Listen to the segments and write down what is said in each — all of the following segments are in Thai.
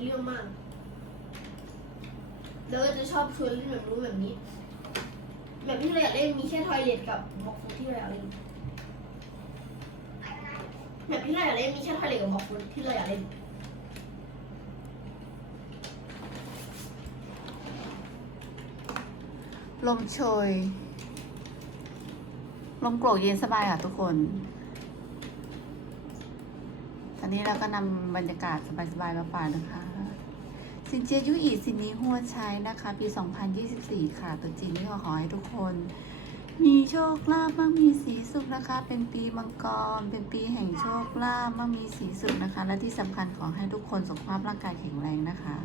นี้มาก แล้วก็จะชอบชวนเล่นแบบนู้แบบนี้ แบบที่เราอยากเล่นมีแค่ทอยเลทกับบล็อกฟุตที่เราอยากเล่นแบบที่เราอยากเล่นมีแค่ทอยเลทกับบล็อกฟุตที่เราอยากเล่นลมโชย ลมโกรกเย็นสบายค่ะทุกคน นนี้เราก็นำบรรยากาศสบายๆมาฝากนะคะสินเจียยุอีสินนี้หัวใช้นะคะ ปี 2024 ค่ะตัวจีนนี่ขอขอให้ทุกคน มีโชคลาภมั่งมีสีสุขนะคะ เป็นปีมังกร เป็นปีแห่งโชคลาภมั่งมีสีสุขนะคะ และที่สำคัญขอให้ทุกคนสุขภาพร่างกายแข็งแรงนะคะ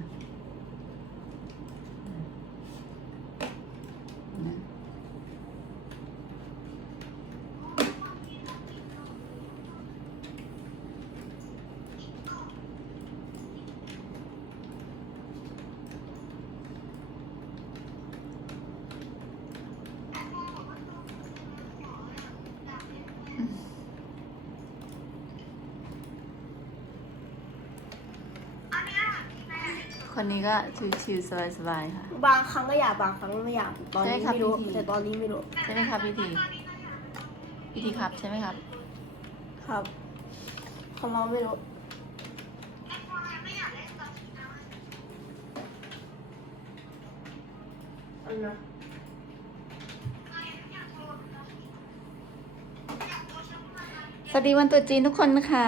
คนนี้ก็ชิวๆสบายๆค่ะ บางครั้งก็อยากบางครั้งไม่อยากตอนนี้ใช่ครับไม่รู้พี่ที แต่ตอนนี้ไม่รู้ใช่ไหมครับพี่ทีพี่ทีครับใช่ไหมครับ ครับของเราไม่รู้อันนะสวัสดีวันตรุษจีนทุกคนนะคะ